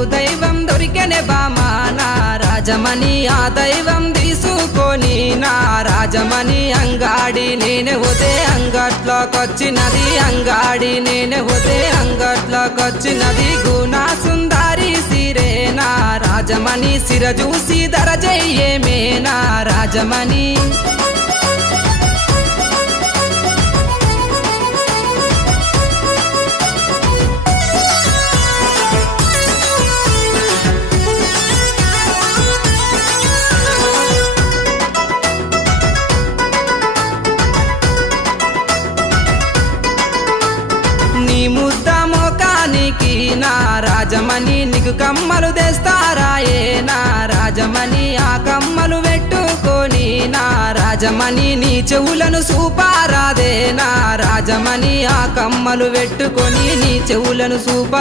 నాకు దైవం దొరికెనే బామా నా రాజమణి ఆ దైవం తీసుకొని నా రాజమణి అంగాడి నేనే పోతే అంగట్లోకొచ్చినది అంగాడి నేనే పోతే అంగట్లోకొచ్చినది గుణా సుందారి సిరే నా రాజమణి సిర చూసి దరజయ్యేమే నా రాజమణి నీ ముద్ద మోకానికి నా రాజమణి నీకు కమ్మలు తెస్తారాయే నా రాజమణి ఆ కమ్మలు పెట్టుకొని నా రాజమణి నీ చెవులను చూపారాదే నా రాజమణి ఆ కమ్మలు పెట్టుకొని నీ చెవులను చూపరా